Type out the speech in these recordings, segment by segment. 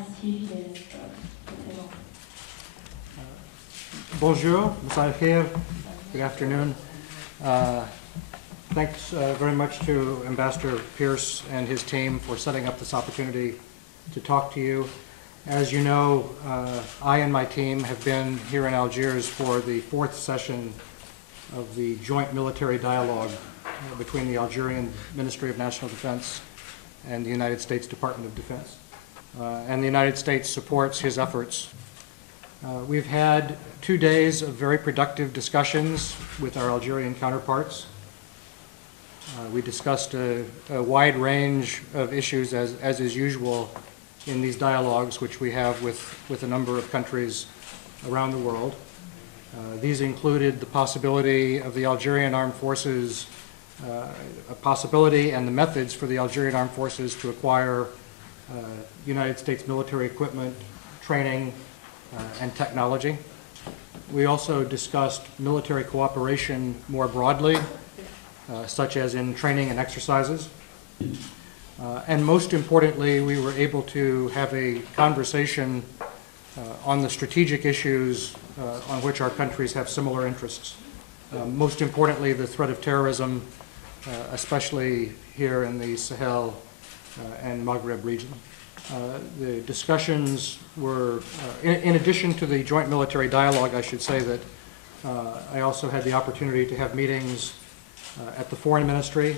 Merci, je laisse le présent. Bonjour, Masai Khair. Good afternoon. Thanks very much to Ambassador Pierce and his team for setting up this opportunity to talk to you. As you know, I and my team have been here in Algiers for the 4th session of the joint military dialogue between the Algerian Ministry of National Defense and the United States Department of Defense. And the United States supports his efforts. We've had 2 days of very productive discussions with our Algerian counterparts. We discussed a wide range of issues as is usual in these dialogues which we have with a number of countries around the world. These included the possibility of the Algerian Armed Forces, a possibility and the methods for the Algerian Armed Forces to acquire United States military equipment, training, and technology. We also discussed military cooperation more broadly, such as in training and exercises. And most importantly, we were able to have a conversation on the strategic issues on which our countries have similar interests. Most importantly, the threat of terrorism, especially here in the Sahel and Maghreb region. The discussions were, in addition to the joint military dialogue, I should say that I also had the opportunity to have meetings at the Foreign Ministry,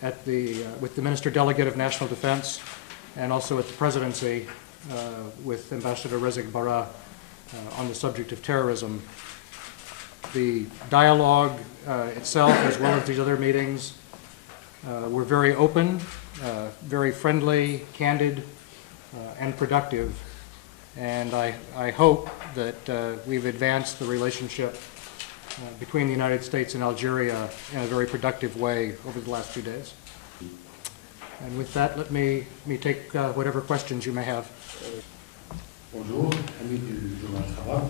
with the Minister Delegate of National Defense, and also at the Presidency with Ambassador Rezek Bara on the subject of terrorism. The dialogue itself, as well as these other meetings, were very open, very friendly, candid, and productive. And I hope that we've advanced the relationship between the United States and Algeria in a very productive way over the last 2 days. And with that, let me take whatever questions you may have. Bonjour, amis du journal Travail.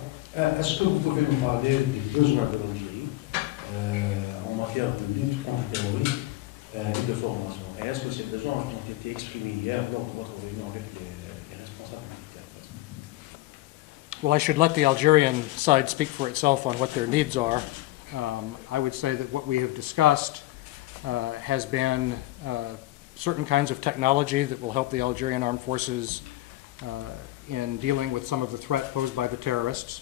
Est-ce que vous pouvez nous parler des besoins de l'Algérie en matière de lutte contre le terrorisme et de formation? Et est-ce que ces besoins ont été exprimés hier lors de votre réunion avec les responsables militaires? Well, I should let the Algerian side speak for itself on what their needs are. I would say that what we have discussed has been certain kinds of technology that will help the Algerian Armed Forces in dealing with some of the threat posed by the terrorists.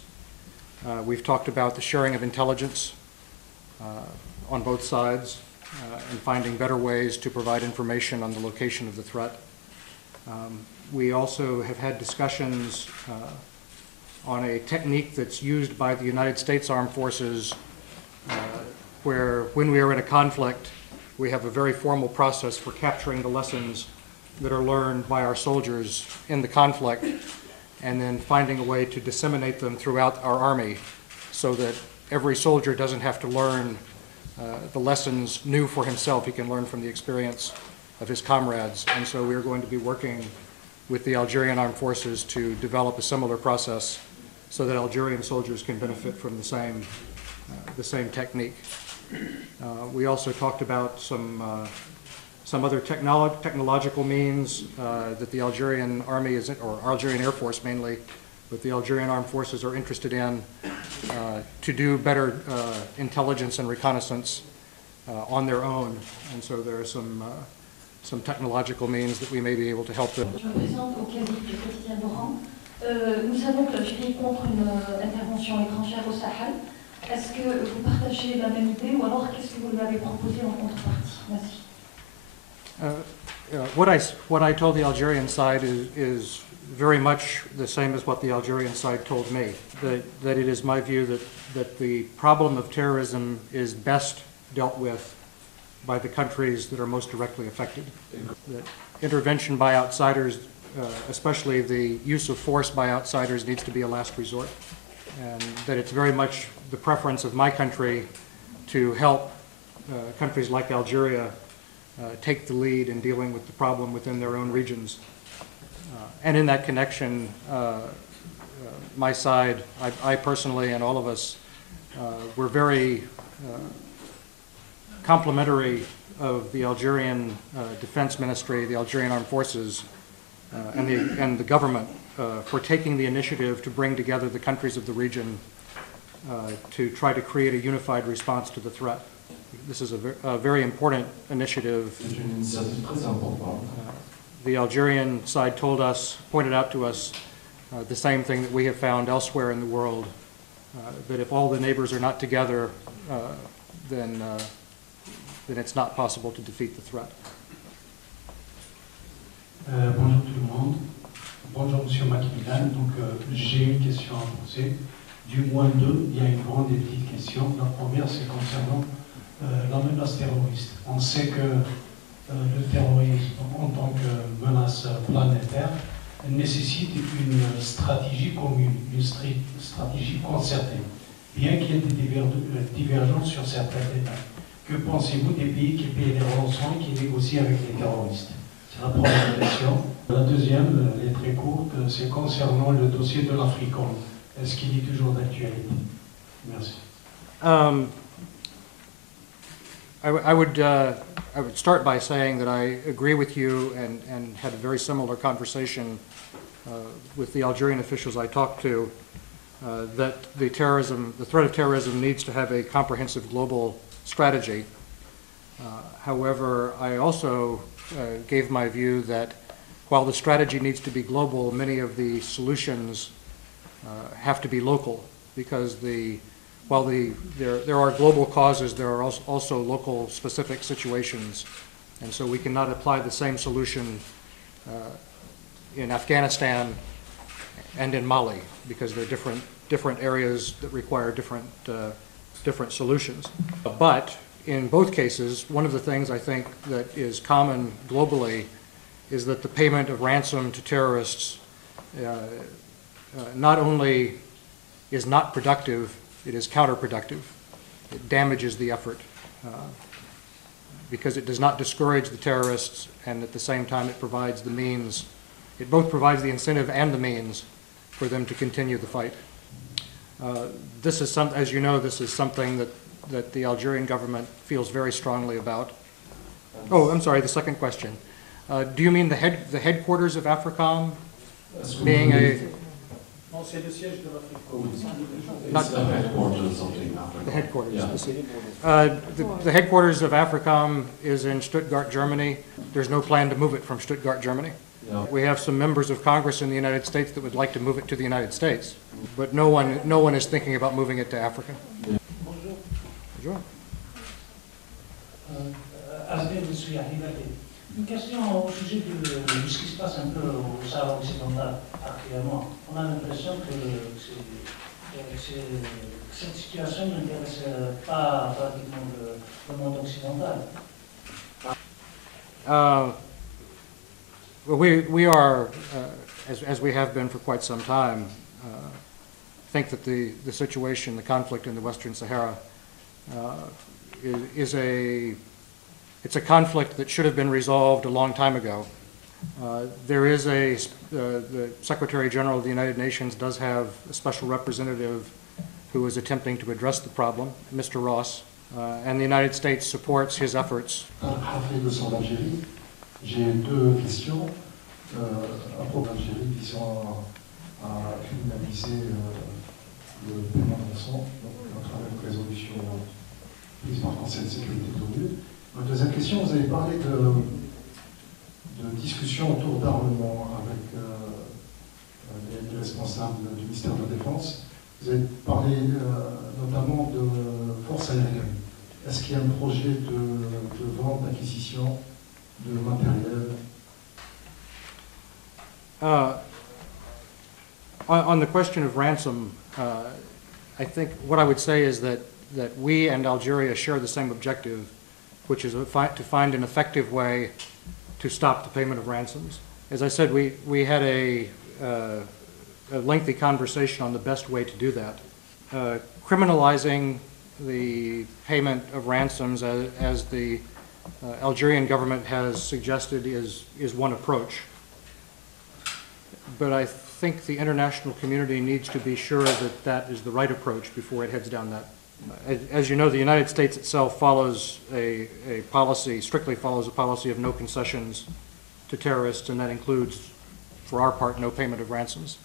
We've talked about the sharing of intelligence on both sides and finding better ways to provide information on the location of the threat. We also have had discussions on a technique that's used by the United States Armed Forces where when we are in a conflict, we have a very formal process for capturing the lessons that are learned by our soldiers in the conflict and then finding a way to disseminate them throughout our army so that every soldier doesn't have to learn the lessons new for himself. He can learn from the experience of his comrades. And so we are going to be working with the Algerian Armed Forces to develop a similar process so that Algerian soldiers can benefit from the same technique. We also talked about some other technological means that the Algerian Army or Algerian Air Force mainly, but the Algerian Armed Forces are interested in to do better intelligence and reconnaissance on their own. And so there are some technological means that we may be able to help them. Je me présente au quotidien d'Oran. Nous savons que l'Algérie contre une intervention étrangère au Sahel. Est-ce que vous partagez la même idée ou alors qu'est-ce que vous lui avez proposé en contrepartie? Merci. What I told the Algerian side is very much the same as what the Algerian side told me, that it is my view that the problem of terrorism is best dealt with by the countries that are most directly affected. That intervention by outsiders, especially the use of force by outsiders, needs to be a last resort. And that it's very much the preference of my country to help countries like Algeria take the lead in dealing with the problem within their own regions. And in that connection, my side, I personally and all of us, were very complimentary of the Algerian Defense Ministry, the Algerian Armed Forces, and the government for taking the initiative to bring together the countries of the region to try to create a unified response to the threat. This is a very important initiative. The Algerian side pointed out to us the same thing that we have found elsewhere in the world, that if all the neighbors are not together, then it's not possible to defeat the threat. Bonjour tout le monde. Bonjour Monsieur McMillan. Donc j'ai une question à poser. Du moins deux, il y a une grande et petite question. La première, c'est concernant la menace terroriste. On sait que le terrorisme, en tant que menace planétaire, nécessite une stratégie commune, une stratégie concertée, bien qu'il y ait des divergences sur certains détails. Que pensez-vous des pays qui payent les rançons et qui négocient avec les terroristes? C'est la première question. La deuxième, elle est très courte, c'est concernant le dossier de l'Africain. Est-ce qu'il est toujours d'actualité? Merci. I would start by saying that I agree with you and had a very similar conversation with the Algerian officials I talked to, that the threat of terrorism needs to have a comprehensive global strategy. However, I also gave my view that while the strategy needs to be global, many of the solutions have to be local, because while there are global causes, there are also local specific situations, and so we cannot apply the same solution in Afghanistan and in Mali, because they're different areas that require different solutions. But in both cases, one of the things I think that is common globally is that the payment of ransom to terrorists not only is not productive, it is counterproductive. It damages the effort because it does not discourage the terrorists, and at the same time it provides the means. It both provides the incentive and the means for them to continue the fight. This is as you know, this is something that the Algerian government feels very strongly about. Oh, I'm sorry, the second question. Do you mean the headquarters of AFRICOM being a... Non, c'est le siège de Not the headquarters of Africa. The headquarters. Yeah. The headquarters of AFRICOM is in Stuttgart, Germany. There's no plan to move it from Stuttgart, Germany. Yeah. We have some members of Congress in the United States that would like to move it to the United States, but no one is thinking about moving it to Africa. Yeah. Bonjour. Bonjour. Asbel, je suis arrivé. Une question au sujet de ce qui se passe un peu au Sahara occidental actuellement. On a l'impression que cette situation n'intéresse pas pratiquement le monde occidental. Well, we are, as we have been for quite some time, think that the situation, the conflict in the Western Sahara, it's a conflict that should have been resolved a long time ago. There is the Secretary General of the United Nations does have a special representative who is attempting to address the problem, Mr. Ross, and the United States supports his efforts. J'ai deux questions à propos d'Algérie visant à criminaliser le paiement de rançon, donc à travers une résolution prise par le Conseil de sécurité de l'ONU. Ma deuxième question, vous avez parlé de discussions autour d'armement avec les responsables du ministère de la Défense. Vous avez parlé notamment de forces aériennes. Est-ce qu'il y a un projet de vente, d'acquisition de matériel? On the question of ransom, I think what I would say is that we and Algeria share the same objective, which is to find an effective way to stop the payment of ransoms. As I said, we had a lengthy conversation on the best way to do that. Criminalizing the payment of ransoms as the Algerian government has suggested is one approach. But I think the international community needs to be sure that that is the right approach before it heads down that. As you know, the United States itself follows strictly follows a policy of no concessions to terrorists, and that includes for our part, no payment of ransoms.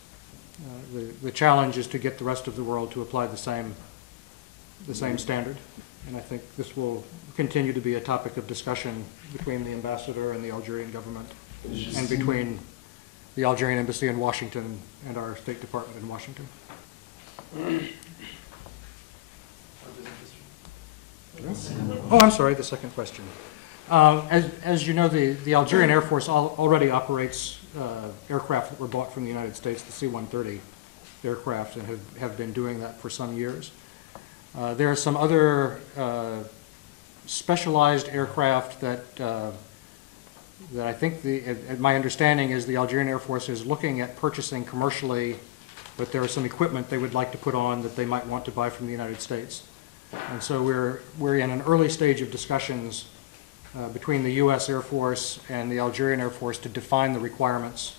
The challenge is to get the rest of the world to apply the same standard, and I think this will continue to be a topic of discussion between the ambassador and the Algerian government, and between the Algerian embassy in Washington and our State Department in Washington. Oh, I'm sorry, the second question. As you know, the Algerian Air Force already operates aircraft that were bought from the United States, the C-130 aircraft, and have been doing that for some years. There are some other specialized aircraft that I think, my understanding is the Algerian Air Force is looking at purchasing commercially, but there is some equipment they would like to put on that they might want to buy from the United States. And so we're in an early stage of discussions between the U.S. Air Force and the Algerian Air Force to define the requirements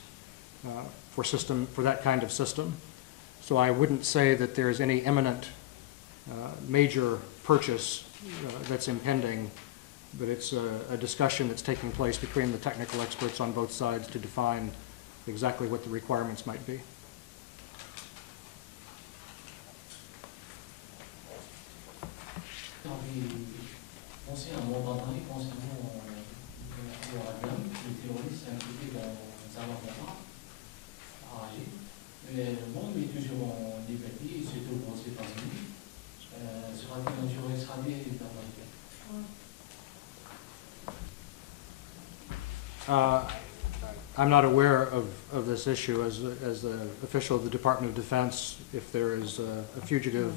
for that kind of system. So I wouldn't say that there's any imminent major purchase that's impending, but it's a discussion that's taking place between the technical experts on both sides to define exactly what the requirements might be. Pensez à un monde entendu concernant l'uranium, les terroristes impliqués dans les armes enragées. Le monde est toujours en liberté, surtout aux États-Unis. Sera-t-il un jour extradé d'Amérique? I'm not aware of this issue as the official of the Department of Defense. If there is a fugitive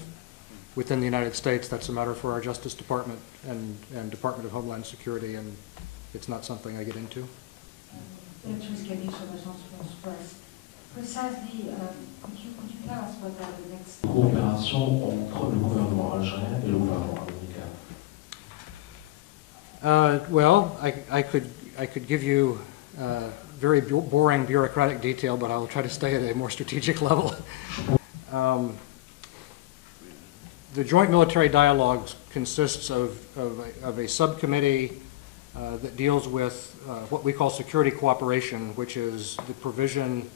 within the United States, that's a matter for our Justice Department and Department of Homeland Security, and it's not something I get into. Precisely, could you tell us what are the next Coopération entre le gouvernement algérien et le gouvernement américain. Well, I could give you very boring bureaucratic detail, but I'll try to stay at a more strategic level. The Joint Military Dialogue consists of a subcommittee that deals with what we call security cooperation, which is the provision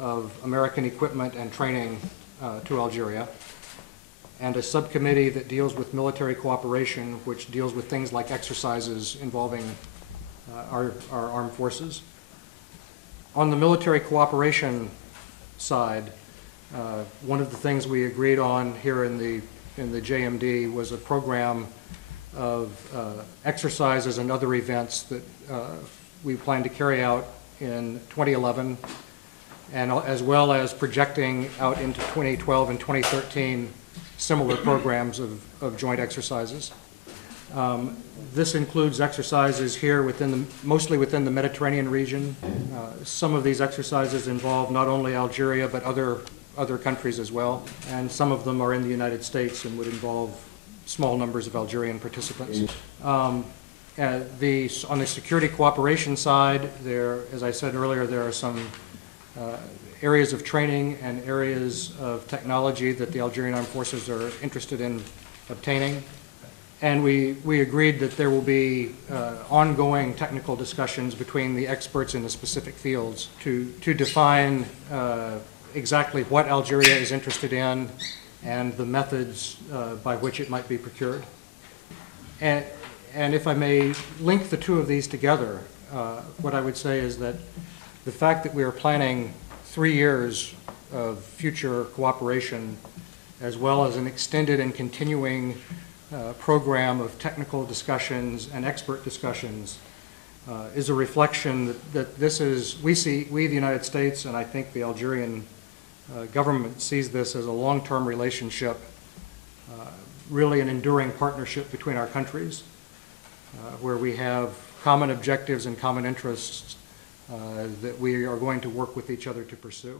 of American equipment and training to Algeria, and a subcommittee that deals with military cooperation, which deals with things like exercises involving our armed forces. On the military cooperation side, one of the things we agreed on here in the JMD was a program of exercises and other events that we plan to carry out in 2011, and as well as projecting out into 2012 and 2013 similar programs of joint exercises. This includes exercises here mostly within the Mediterranean region. Some of these exercises involve not only Algeria but other countries as well, and some of them are in the United States and would involve small numbers of Algerian participants. On the security cooperation side, as I said earlier, there are some areas of training and areas of technology that the Algerian Armed Forces are interested in obtaining. And we agreed that there will be ongoing technical discussions between the experts in the specific fields to define exactly what Algeria is interested in and the methods by which it might be procured. And if I may link the two of these together, what I would say is that the fact that we are planning 3 years of future cooperation, as well as an extended and continuing program of technical discussions and expert discussions, is a reflection that this is, we, the United States, and I think the Algerian government sees this as a long-term relationship, really an enduring partnership between our countries, where we have common objectives and common interests that we are going to work with each other to pursue.